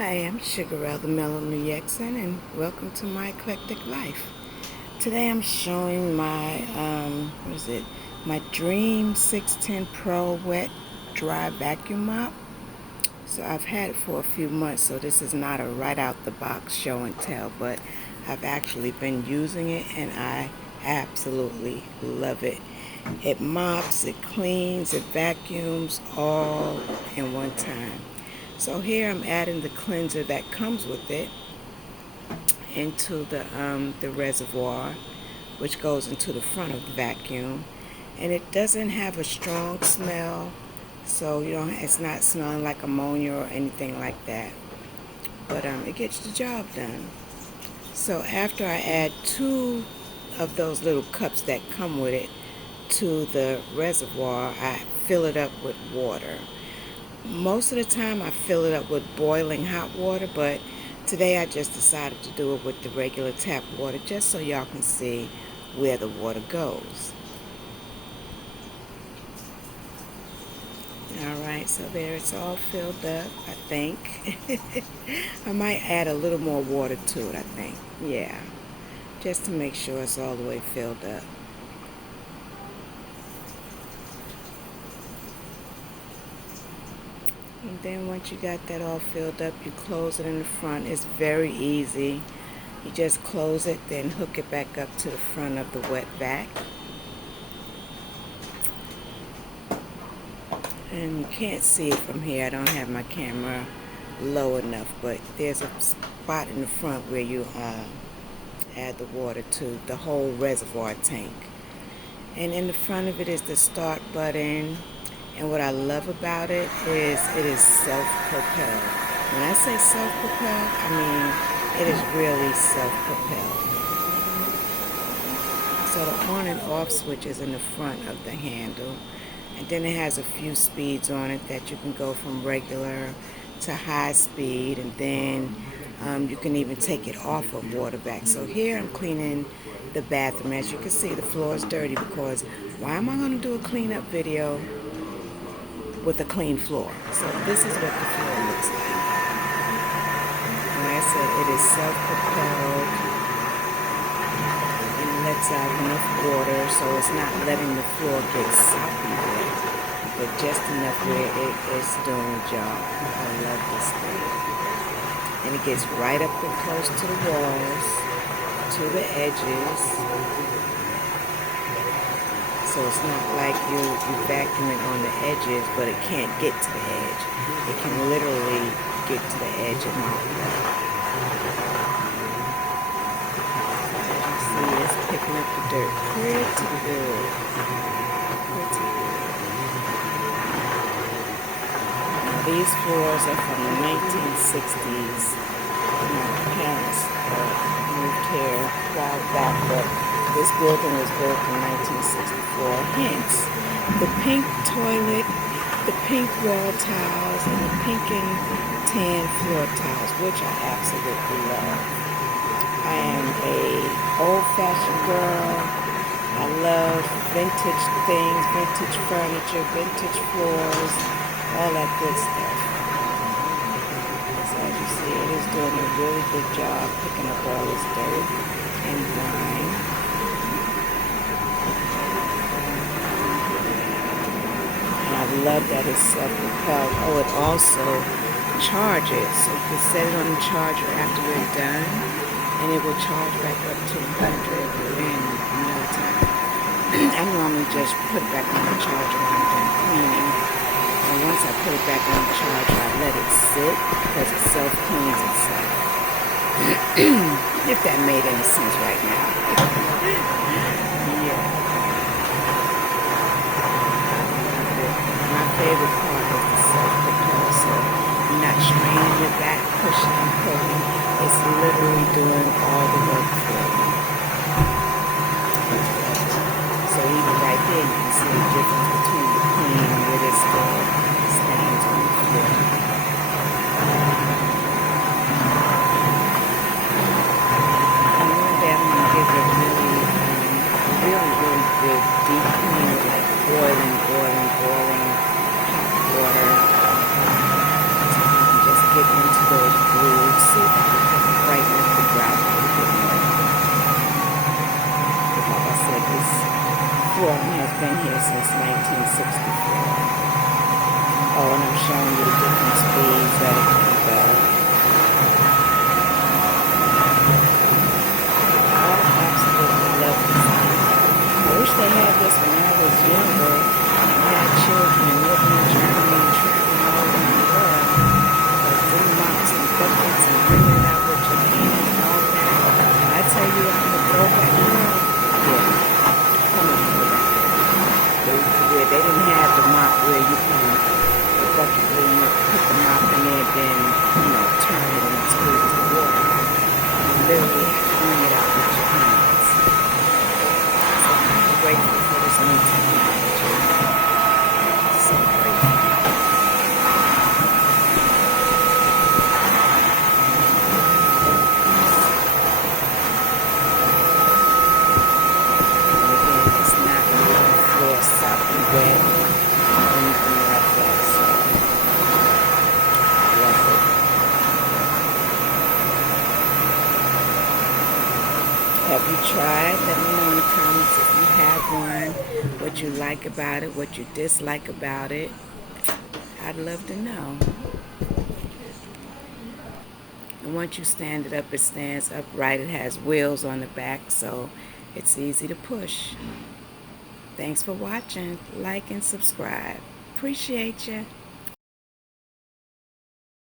Hi, I'm Sugarelle, the Mellow Yexon, and welcome to my eclectic life. Today I'm showing my, my Dreame G10 Pro Wet Dry Vacuum Mop. So I've had it for a few months, so this is not a right out the box show and tell, but I've actually been using it and I absolutely love it. It mops, it cleans, it vacuums all in one time. So here I'm adding the cleanser that comes with it into the reservoir, which goes into the front of the vacuum, and it doesn't have a strong smell, so it's not smelling like ammonia or anything like that, but it gets the job done. So after I add 2 of those little cups that come with it to the reservoir, I fill it up with water. Most of the time I fill it up with boiling hot water, but today I just decided to do it with the regular tap water just so y'all can see where the water goes. Alright, so there it's all filled up, I think. I might add a little more water to it, I think. Yeah, just to make sure it's all the way filled up. And then once you got that all filled up, you close it in the front. It's very easy. You just close it, then hook it back up to the front of the wet vac. And you can't see it from here. I don't have my camera low enough, but there's a spot in the front where you add the water to the whole reservoir tank. And in the front of it is the start button. And what I love about it is self-propelled. When I say self-propelled, I mean it is really self-propelled. So the on and off switch is in the front of the handle. And then it has a few speeds on it that you can go from regular to high speed. And then you can even take it off of water vac. So here I'm cleaning the bathroom. As you can see, the floor is dirty because why am I going to do a cleanup video with a clean floor? So this is what the floor looks like. Like I said, it is self-propelled and lets out enough water so it's not letting the floor get soppy wet, but just enough where it is doing the job. I love this thing. And it gets right up and close to the walls, to the edges. So it's not like you vacuum it on the edges, but it can't get to the edge. It can literally get to the edge and mop it up. As you see, it's picking up the dirt pretty good. Pretty good. Now these floors are from the 1960s. My parents moved here a while back, but this building was built in 1964. Hence, the pink toilet, the pink wall tiles, and the pink and tan floor tiles, which I absolutely love. I am a old-fashioned girl. I love vintage things, vintage furniture, vintage floors, all that good stuff. So as you see, it is doing a really good job picking up all this dirt and grime. I love that it's self-propelled. Oh, it also charges. So you can set it on the charger after we're done, and it will charge back up to 100 in no time. I normally just put it back on the charger when I'm done cleaning. And once I put it back on the charger, I let it sit because it self-cleans itself. If that made any sense right now. Yeah. My favorite part is the self-propel, so you're not straining your back, pushing and pulling. It's literally doing all the work for you. So even right there, you can see the difference between the clean and where there's still stains on the floor. And one day I'm going to give it a really good deep clean, like boiling hot water. Just get into those 1964. Oh, and I'm showing you the different speeds that it can go. I absolutely love this thing. I wish they had this when I was younger and had children and living in Germany and traveling all around the world. Because them mops and buckets and bringing it out with your hand and all that. When I tell you I'm a throwback girl, yeah, I'm a throwback girl. Where they didn't have the mop where you can the bucket where you put the mop in there, then turn it and squeeze the water out. You literally have to bring it out with your hands. So I'm grateful for this new technology. So grateful. And again, it's not really floor soppy wet or anything like that. So I love it. Have you tried? Let me know in the comments if you have one, what you like about it, what you dislike about it. I'd love to know. And once you stand it up, it stands upright. It has wheels on the back, so it's easy to push. Thanks for watching. Like and subscribe. Appreciate you.